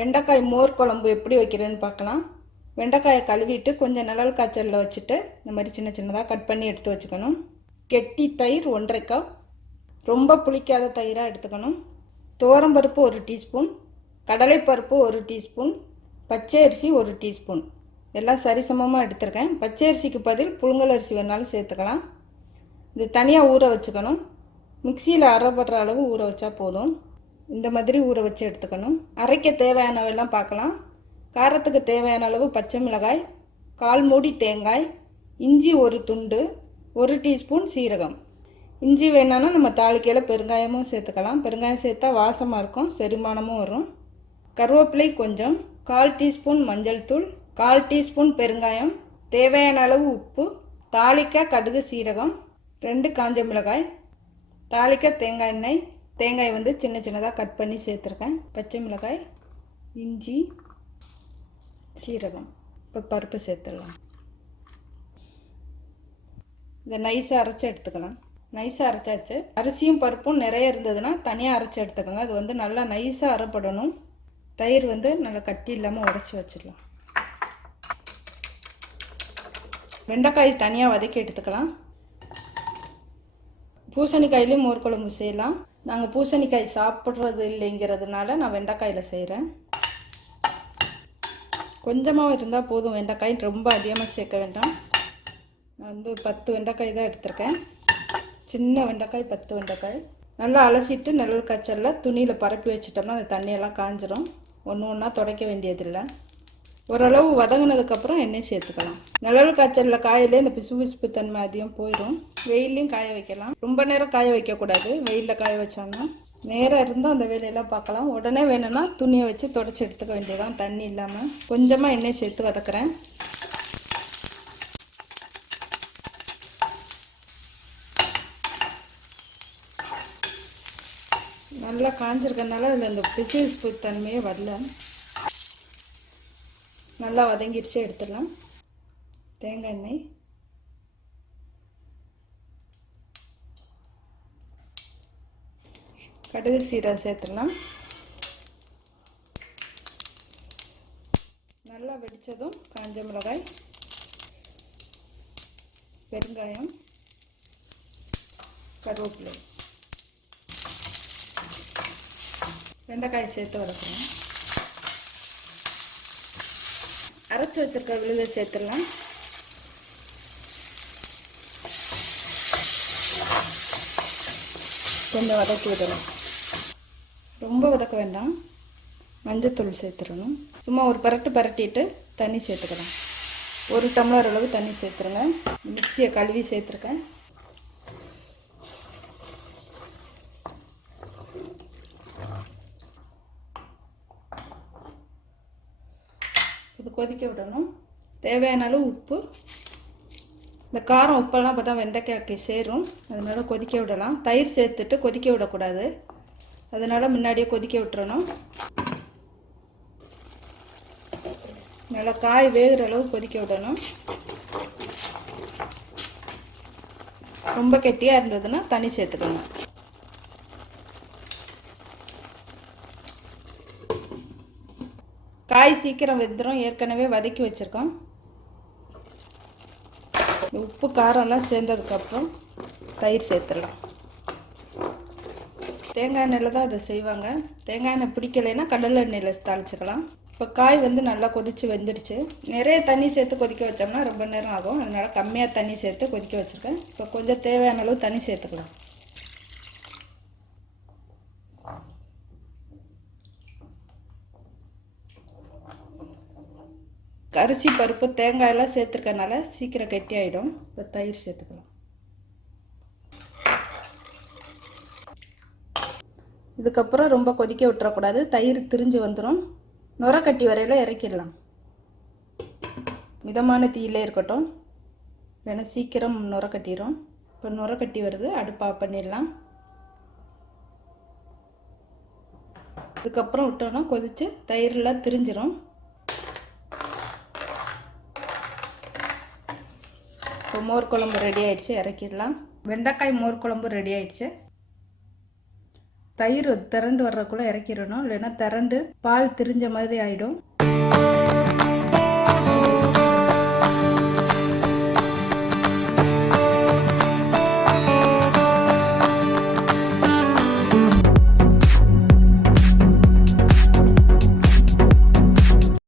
வெண்டைக்காய் மோர் குழம்பு எப்படி வைக்கிறேன்னு பார்க்கலாம். வெண்டைக்காயை கழுவிட்டு கொஞ்சம் நிழல் காய்ச்சலில் வச்சுட்டு இந்த மாதிரி சின்ன சின்னதாக கட் பண்ணி எடுத்து வச்சுக்கணும். கெட்டி தயிர் 1.5 கப், ரொம்ப புளிக்காத தயிராக எடுத்துக்கணும். துவரம்பருப்பு 1 டீஸ்பூன், கடலைப்பருப்பு 1 டீஸ்பூன், பச்சை அரிசி 1 டீஸ்பூன், எல்லாம் சரிசமமாக எடுத்துருக்கேன். பச்சை அரிசிக்கு பதில் புழுங்கல் அரிசி வேணாலும் சேர்த்துக்கலாம். இது தனியாக ஊற வச்சுக்கணும். மிக்சியில் அரைப்படுற அளவு ஊற வச்சா போதும். இந்த மாதிரி ஊற வச்சு எடுத்துக்கணும். அரைக்க தேவையானவெல்லாம் பார்க்கலாம். காரத்துக்கு தேவையான அளவு பச்சை மிளகாய், 1/4 மூடி தேங்காய், இஞ்சி 1 துண்டு, 1 டீஸ்பூன் சீரகம். இஞ்சி வேணான்னா நம்ம தாளிக்கையில் பெருங்காயமும் சேர்த்துக்கலாம். பெருங்காயம் சேர்த்தா வாசமாக இருக்கும், செரிமானமும் வரும். கருவேப்பிலை கொஞ்சம், 1/4 டீஸ்பூன் மஞ்சள் தூள், 1/4 டீஸ்பூன் பெருங்காயம், தேவையான அளவு உப்பு, தாளிக்க கடுகு சீரகம், 2 காஞ்ச மிளகாய், தாளிக்க தேங்காய் எண்ணெய். தேங்காய் சின்ன சின்னதாக கட் பண்ணி சேர்த்துருக்கேன். பச்சை மிளகாய், இஞ்சி, சீரகம். இப்போ பருப்பு சேர்த்துடலாம். இதை நைஸாக அரைச்சி எடுத்துக்கலாம். நைஸாக அரைச்சாச்சு. அரிசியும் பருப்பும் நிறைய இருந்ததுன்னா தனியாக அரைச்சி எடுத்துக்கோங்க. அது நல்லா நைஸாக அரைப்படணும். தயிர் நல்லா கட்டி இல்லாமல் உடைச்சி வச்சிடலாம். வெண்டைக்காய் தனியாக வதக்கி எடுத்துக்கலாம். பூசணிக்காயிலையும் மோர் குழம்பு செய்யலாம். நாங்கள் பூசணிக்காய் சாப்பிட்றது இல்லைங்கிறதுனால நான் வெண்டைக்காயில் செய்கிறேன். கொஞ்சமாக இருந்தால் போதும். வெண்டைக்காய் ரொம்ப அதிகமாக சேர்க்க வேண்டாம். நான் 10 வெண்டைக்காய் தான் எடுத்திருக்கேன். சின்ன வெண்டைக்காய் 10 வெண்டைக்காய். நல்லா அலசிட்டு நிழல் காய்ச்சலில் துணியில் பரப்பி வச்சிட்டோம்னா அந்த தண்ணியெல்லாம் காஞ்சிரும். ஒன்று ஒன்றா துடைக்க வேண்டியதில்லை. ஓரளவு வதங்கினதுக்கப்புறம் எண்ணெய் சேர்த்துக்கலாம். நிழல் காய்ச்சலில் காயிலே இந்த பிசுபிசுப்பு தன்மை அதிகம் போயிடும். வெயிலையும் காய வைக்கலாம். ரொம்ப நேரம் காய வைக்கக்கூடாது. வெயிலில் காய வச்சோம்னா நேரம் இருந்தால் அந்த வேலையெல்லாம் பார்க்கலாம். உடனே வேணும்னா துணியை வச்சு தொடச்சி எடுத்துக்க வேண்டியதான், தண்ணி இல்லாமல். கொஞ்சமாக எண்ணெய் சேர்த்து வதக்குறேன். நல்லா காஞ்சிருக்கனால அதில் இந்த பிசுபிசுப்பு தன்மையே வரல. நல்லா வதங்கிடுச்சு, எடுத்துடலாம். தேங்காய் எண்ணெய், கடுகு சீரகம் சேர்த்துடலாம். நல்லா வெடித்ததும் காஞ்ச மிளகாய், பெருங்காயம், கருவேப்பிலை, வெண்டைக்காய் சேர்த்து வதக்குறேன். அரைச்சி வச்சிருக்க விழுதை சேர்த்துடலாம். கொஞ்சம் வதக்கி விடலாம். ரொம்ப வதக்க வேண்டாம். மஞ்சத்தூள் சேர்த்துடணும். சும்மா ஒரு பரட்டிட்டு தண்ணி சேர்த்துக்கலாம். 1 டம்ளர் அளவு தண்ணி சேர்த்துருங்க. மிக்சியை கழுவி சேர்த்துருக்கேன். இது கொதிக்க விடணும். தேவையான அளவு உப்பு. இந்த காரம் உப்பெல்லாம் பார்த்தா வெண்டைக்காய்க்கு சேரும். அதனால் கொதிக்க விடலாம். தயிர் சேர்த்துட்டு கொதிக்க விடக்கூடாது. அதனால் முன்னாடியே கொதிக்க விட்டுறணும். நல்லா காய் வேகிற அளவு கொதிக்க விடணும். ரொம்ப கெட்டியாக இருந்ததுன்னா தண்ணி சேர்த்துக்கணும். காய் சீக்கிரம் வெந்துடும். ஏற்கனவே வதக்கி வச்சுருக்கோம். உப்பு காரம்லாம் சேர்ந்ததுக்கப்புறம் தயிர் சேர்த்துடலாம். தேங்காய் எண்ணெயில் தான் அதை செய்வாங்க. தேங்காய் எண்ணெய் பிடிக்கலைன்னா கடலை எண்ணெயில் தாளிச்சுக்கலாம். இப்போ காய் நல்லா கொதித்து வெந்துடுச்சு. நிறைய தண்ணி சேர்த்து கொதிக்க வச்சோம்னா ரொம்ப நேரம் ஆகும். அதனால் கம்மியாக தண்ணி சேர்த்து கொதிக்க வச்சுருக்கேன். இப்போ கொஞ்சம் தேவையான அளவு தண்ணி சேர்த்துக்கலாம். அரிசி பருப்பு தேங்காயெல்லாம் சேர்த்துருக்கனால சீக்கிரம் கெட்டி ஆகிடும். இப்போ தயிர் சேர்த்துக்கலாம். இதுக்கப்புறம் ரொம்ப கொதிக்க விட்டுறக்கூடாது. தயிர் திரிஞ்சு வந்துடும். நுர கட்டி வரையில் இறக்கிடலாம். மிதமான தீயிலே இருக்கட்டும், ஏன்னா சீக்கிரம் நுர கட்டிடும். இப்போ நுர கட்டி வருது. அடுப்பு ஆஃப் பண்ணிடலாம். இதுக்கப்புறம் விட்டோன்னா கொதித்து தயிரெலாம் திரிஞ்சிடும். இப்போ மோர் குழம்பு ரெடி ஆயிடுச்சு, இறக்கிடலாம். வெண்டைக்காய் மோர் குழம்பு ரெடி ஆயிடுச்சு. தயிர் திரண்டு வர்றக்குள்ளே இறக்கிடணும், இல்லைன்னா திரண்டு பால் திரிஞ்ச மாதிரி ஆகிடும்.